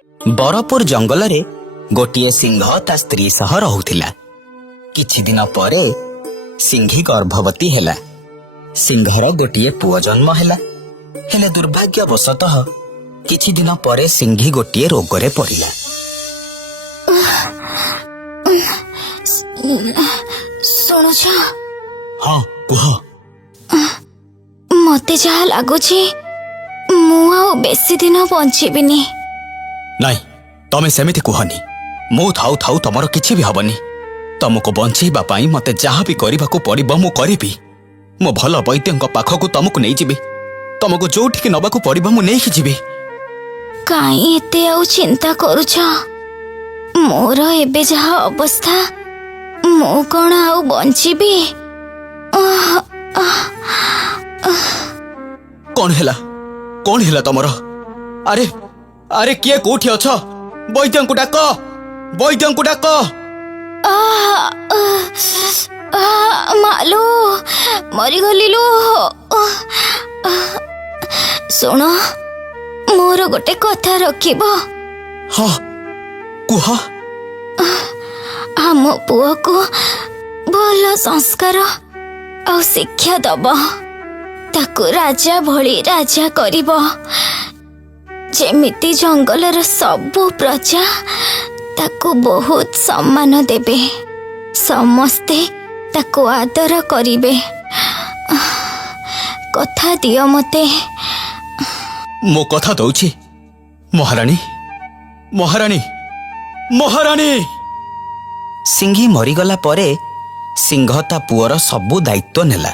बरपुर जंगल रे गोटिए सिंह ता स्त्री सह रहुथिला। किछि दिन परे सिंही गर्भवती हेला। सिंहर गोटिए पुओ जन्म हेला। हेले दुर्भाग्यवशतः किछि दिन परे सिंही गोटिए रोगरे पड़िला। शुणुछ हाँ कुह। मते जहा लागुछि मु आउ बेसी दिन बंचिबिनी। नाई तमे सेमिति कुहनी। मु थाउ थाउ तमर किछि भी हबनी। तमको बंचेबा पाई मते जहा भी करबाकू पड़िबो मु करिबी। मो भल वैद्यंक पाखकू तमको नै जिबी। तमको जोठिक नबाकू पड़िबो मु नै जिबी। काई एते आउ चिंता करूछ? मोर एबे जहा अवस्था मु कोन आउ बंचिबी? कौन हेला तमर? अरे अरे किए कोठी अछ? वैद्यंकु डाक, वैद्यंकु डाक। मालू मरी गलिलु। सुन मोर गोटे कथा रखिब। हाँ कुह। हम पुओ को भल संस्कार और शिक्षा दब। ताकू राजा भली राजा करिब। जेमिति जंगलर सबु प्रजा ताकू बहुत सम्मान देबे। समस्ते ताकू आदर करिबे। कथा दियो मते। मो कथा दउछि। महारानी महारानी महारानी। सिंही मरीगला परे सिंह ता पुअर सबु दायित्व नेला।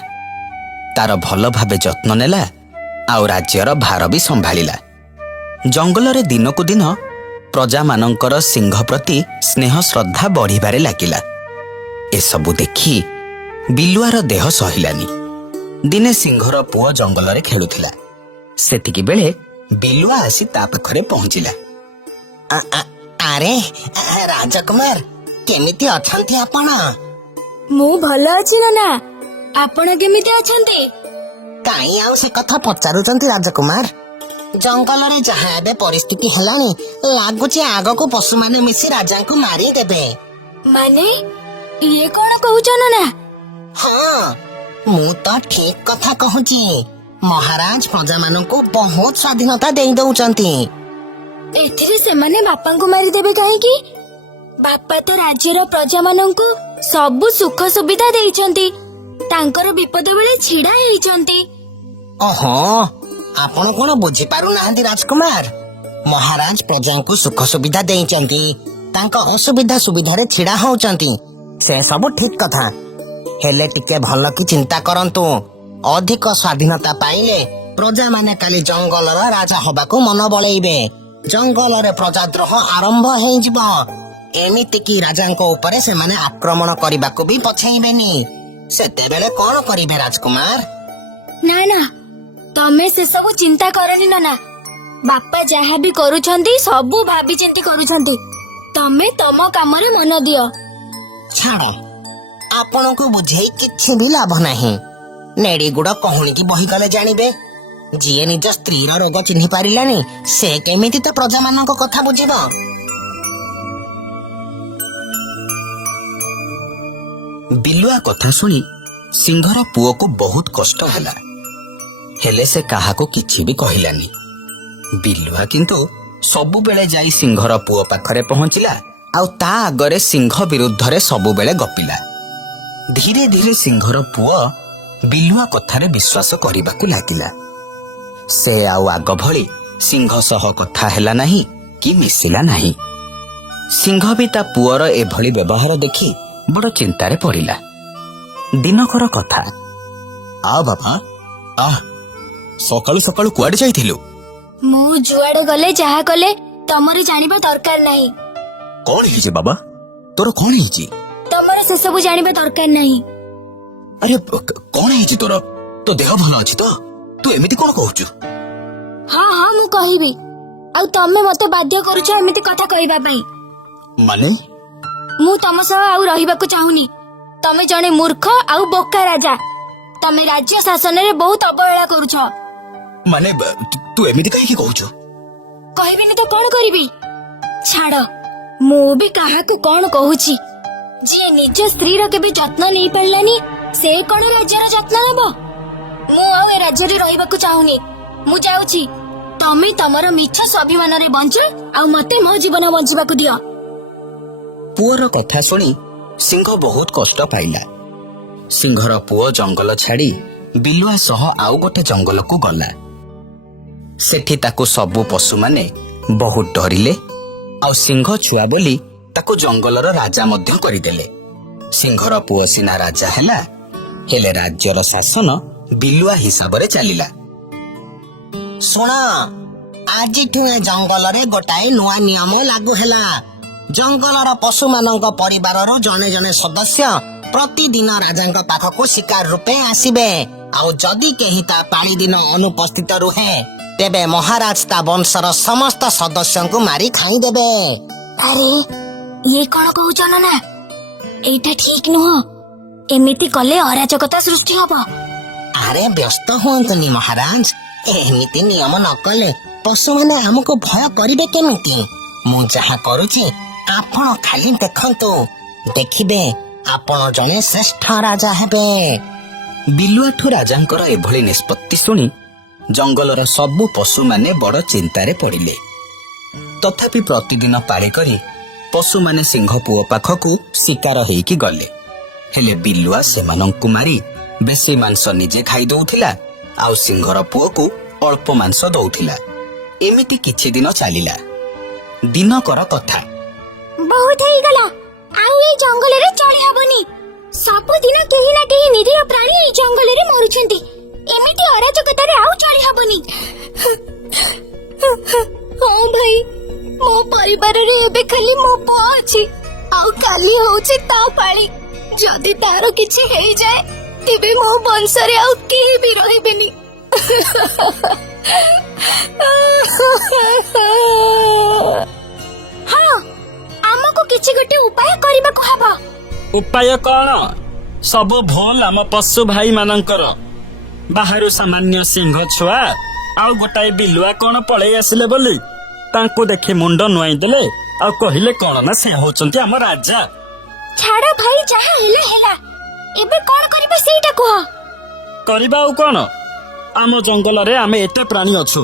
तार भल भावे जत्न नेला आउ राज्यर भार भी संभाଳିला। जंगल रे दिनकु दिन प्रजा मानकर सिंह प्रति स्नेह श्रद्धा बढ़िबारे लागिला। ए सबु देखि बिलुआर देह सहिलानी। दिने सिंहर पुओ जंगल रे खेलुथिला। सेतिकी बेले बिलुआ आसी ता पाखरे पहुंचिला। अरे राजकुमार केमिति अछंती आपण? मु भल अछि ना। आपण केमिति अछंती? काई आउ से कथा पचारुचंती राजकुमार? जंगल रे जहाँ एबे परिस्थिति हेलानी लागुची आगको पशु माने मिसी राजा को मारी देबे। माने ये कोन कहउछन ना? हाँ मु तो ठीक कथा कहूची। महाराज प्रजा माननको बहुत स्वाधीनता देई दउचंती। एथिरे से माने बापा को मारी देबे काहे की? बापा तो राज्यर प्रजा माननको सब सुख सुविधा देइचंती। तांकर विपद बेले छिड़ा हेइचंती। ओहो आपण कोन बुझी पारु नाहंती राजकुमार? महाराज प्रजा को सुख सुविधा देइचंती। तांको असुविधा सुविधा रे छिड़ा होउचंती। से सब ठीक कथा। हेले टिके भल की चिंता करंतु। अधिक स्वाधीनता पाइले प्रजा माने काली जंगलर राजा हबाको मन बळेइबे। जंगल रे प्रजाद्रोह आरंभ हेइ जिवो। एमिति की राजांको ऊपर से माने आक्रमण करिबाको भी पछेइबेनी। सेते बेले कोन करिबे राजकुमार? ना ना तमे से सब चिंता करनी ना। बापा जहा भी करूछंती सबु भाबी चिंती करूछंती। तमे तम काम रे मन दियो। छाड़ो आपण को बुझेई किछि भी लाभ नाही। नेडी गुड़ कहूनी की बही गले जानिबे। जिए निज स्त्री रो रोग चिन्हि पारिलानी से केमिति तो प्रजा मानक कथा बुझिबो? बिलुआ कथा सुनी सिंहर पुओ को बहुत कष्ट होला। हेले से काहाको किछि भी कहिलानी। बिलुआ किंतु सबु बेले जाई सिंहर पुओ पाखरे पहुंचिला आउ ता आगरे सिंह विरुद्ध रे सबु बेले गपिला। धीरे धीरे सिंहर पुओ बिलुआ कथारे विश्वास करिबाकू लागिला। से आउ आग भली सिंह सह कथा हेला नाही कि मिसिला नाही। सिंह भी ता पुअर एभली व्यवहार देखि बड़ चिंतारे पड़िला। दिनकर कथा। आ बाबा आ सकाळु सकाळु कुआडे जाइथिलु? मु जुआडे गले जहा कले तमरे जानिबा दरकार नाही। कोन हिजे बाबा? तोर कोन हिजे? तमरे से सब जानिबा दरकार नाही। अरे कोन हिजे तोर? तो देह भलो अछि तो? तू एमिति कोन कहउछु? हाँ हाँ मु कहिबी। आउ तमे मते बाध्य करूछ एमिति कथा कहबा पई। माने मु तम सह आउ रहिबाकू चाहुनी। तमे जने मूर्ख आउ बोका राजा। तमे राज्य शासन रे बहुत अवहेला करूछ। माने तू एमिति काहे की कहउछु? कहबिनी तो कोन करिबी? ଛାଡ, ମୁଁ ବି କାହାକୁ କଣ କହୁଛି। ଯିଏ ନିଜ ସ୍ତ୍ରୀର କେବେ ଯତ୍ନ ନେଇ ପାରିଲାନି, ସେ କଣ ରାଜ୍ୟର ଯତ୍ନ ନେବ? ମୁଁ ଆଉ ଏ ରାଜ୍ୟରେ ରହିବାକୁ ଚାହୁଁନି। ମୁଁ ଯାଉଛି। ତମେ ତମର ମିଛ ସ୍ୱାଭିମାନରେ ବଞ୍ଚ, ଆଉ ମତେ ମୋ ଜୀବନ ବଞ୍ଚିବାକୁ ଦିଅ। ପୁଅର କଥା ଶୁଣି ସିଂହ ବହୁତ କଷ୍ଟ ପାଇଲା। ସିଂହର ପୁଅ ଜଙ୍ଗଲ ଛାଡି ବିଲୁଆ ସହ ଆଉ ଗୋଟେ ଜଙ୍ଗଲକୁ ଗଲା। ସେଠି ତାକୁ ସବୁ ପଶୁମାନେ ବହୁତ ଡରିଲେ, ଆଉ ସିଂହ ଛୁଆ ବୋଲି ତାକୁ ଜଙ୍ଗଲର ରାଜା ମଧ୍ୟ କରିଦେଲେ। ସିଂହର ପୁଅ ସିନା ରାଜା ହେଲା, ହେଲେ ରାଜ୍ୟର ଶାସନ ବିଲୁଆ ହିସାବରେ ଚାଲିଲା। ଶୁଣ, ଆଜିଠୁ ଏ ଜଙ୍ଗଲରେ ଗୋଟାଏ ନୂଆ ନିୟମ ଲାଗୁ ହେଲା। ଜଙ୍ଗଲର ପଶୁମାନଙ୍କ ପରିବାରରୁ ଜଣେ ଜଣେ ସଦସ୍ୟ ପ୍ରତିଦିନ ରାଜାଙ୍କ ପାଖକୁ ଶିକାର ରୂପେ ଆସିବେ। ଆଉ ଯଦି କେହି ତା ପାଳି ଦିନ ଅନୁପସ୍ଥିତ ରୁହେ, ତେବେ ମହାରାଜ ତା ବଂଶର ସମସ୍ତ ସଦସ୍ୟଙ୍କୁ ମାରି ଖାଇଦେବେ। ଆରେ, ଇଏ କଣ କହୁଛ ନା? ଏଇଟା ଠିକ ନୁହଁ। ଏମିତି କଲେ ଅରାଜକତା ସୃଷ୍ଟି ହବ। ଆରେ ବ୍ୟସ୍ତ ହୁଅନ୍ତୁନି ମହାରାଜ, ଏମିତି ନିୟମ ନ କଲେ ପଶୁମାନେ ଆମକୁ ଭୟ କରିବେ କେମିତି? ମୁଁ ଯାହା କରୁଛି ଆପଣ ଖାଲି ଦେଖନ୍ତୁ। ଦେଖିବେ, ଆପଣ ଜଣେ ଶ୍ରେଷ୍ଠ ରାଜା ହେବେ। ବିଲୁଆଠୁ ରାଜାଙ୍କର ଏଭଳି ନିଷ୍ପତ୍ତି ଶୁଣି ଜଙ୍ଗଲର ସବୁ ପଶୁମାନେ ବଡ଼ ଚିନ୍ତାରେ ପଡ଼ିଲେ। ତଥାପି ପ୍ରତିଦିନ ପାଳି କରି ପଶୁମାନେ ସିଂହ ପୁଅ ପାଖକୁ ଶିକାର ହେଇକି ଗଲେ। ହେଲେ ବିଲୁଆ ସେମାନଙ୍କୁ ମାରି ବେଶୀ ମାଂସ ନିଜେ ଖାଇ ଦଉଥିଲା, ଆଉ ସିଂହର ପୁଅକୁ ଅଳ୍ପ ମାଂସ ଦଉଥିଲା। ଏମିତି କିଛି ଦିନ ଚାଲିଲା। ଦିନକର କଥା। ବହୁତ ହେଇଗଲା, ଆଉ ଏଇ ଜଙ୍ଗଲରେ ଚଳି ହବନି। ସବୁଦିନ କେହି ନା କେହି ନିରୀହ ପ୍ରାଣୀ ଏଇ ଜଙ୍ଗଲରେ ମରୁଛନ୍ତି। ଏମିତି ଅରାଜକତାରେ ଆଉ ଚଳି ହବନି। ହଁ ଭାଇ, ମୋ ପରିବାରରେ ଏବେ ଖାଲି ମୋ ପୁଅ ଅଛି, ଆଉ କାଲି ହଉଛି ତା ପାଳି। ଯଦି ତାର କିଛି ହେଇଯାଏ, ତେବେ ମୋ ବଂଶରେ ଆଉ କେହି ବି ରହିବେନି। ହଁ, ଆମକୁ କିଛି ଗୋଟେ ଉପାୟ କରିବାକୁ ହବ। ଉପାୟ କଣ? ସବୁ ଭୁଲ ଆମ ପଶୁ ଭାଇ ମାନଙ୍କର। ବାହାରୁ ସାମାନ୍ୟ ସିଂହ ଛୁଆ ଆଉ ଗୋଟାଏ ବିଲୁଆ କଣ ପଳେଇ ଆସିଲେ ବୋଲି ତାଙ୍କୁ ଦେଖି ମୁଣ୍ଡ ନୁଆଇଁ ଦେଲେ, ଆଉ କହିଲେ କଣ ନା ସେ ହଉଛନ୍ତି ଆମ ରାଜା। ଛାଡ ଭାଇ, ଯାହା ହେଲା ହେଲା। ଏବେ କଣ କରିବା ସେଇଟା କୁହ। କରିବା ଆଉ କଣ? ଆମ ଜଙ୍ଗଲରେ ଆମେ ଏତେ ପ୍ରାଣୀ ଅଛୁ,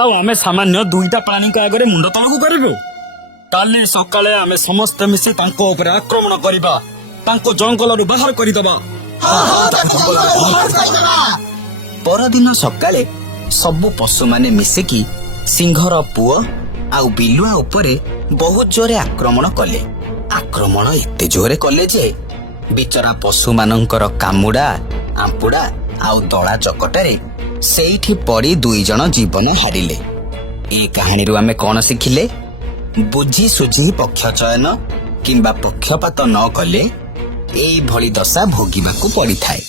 ଆଉ ଆମେ ସାମାନ୍ୟ 2ଟା ପ୍ରାଣୀଙ୍କ ଆଗରେ ମୁଣ୍ଡ ତଳକୁ କରିବୁ? କାଲି ସକାଳେ ଆମେ ସମସ୍ତେ ମିଶି ତାଙ୍କ ଉପରେ ଆକ୍ରମଣ କରିବା, ତାଙ୍କୁ ଜଙ୍ଗଲରୁ ବାହାର କରିଦବା। ପରଦିନ ସକାଳେ ସବୁ ପଶୁମାନେ ମିଶିକି ସିଂହର ପୁଅ ଆଉ ବିଲୁଆ ଉପରେ ବହୁତ ଜୋରେ ଆକ୍ରମଣ କଲେ। ଆକ୍ରମଣ ଏତେ ଜୋରେ କଲେ ଯେ ବିଚରା ପଶୁମାନଙ୍କର କାମୁଡା, ଆମ୍ପୁଡା ଆଉ ଦଳା ଚକଟାରେ ସେଇଠି ପଡି 2 ଜଣ ଜୀବନ ହାରିଲେ। ଏ କାହାଣୀରୁ ଆମେ କଣ ଶିଖିଲେ? ବୁଝି ସୁଝି ପକ୍ଷ ଚୟନ କିମ୍ବା ପକ୍ଷପାତ ନ କଲେ ଏଇଭଳି ଦଶା ଭୋଗିବାକୁ ପଡିଥାଏ।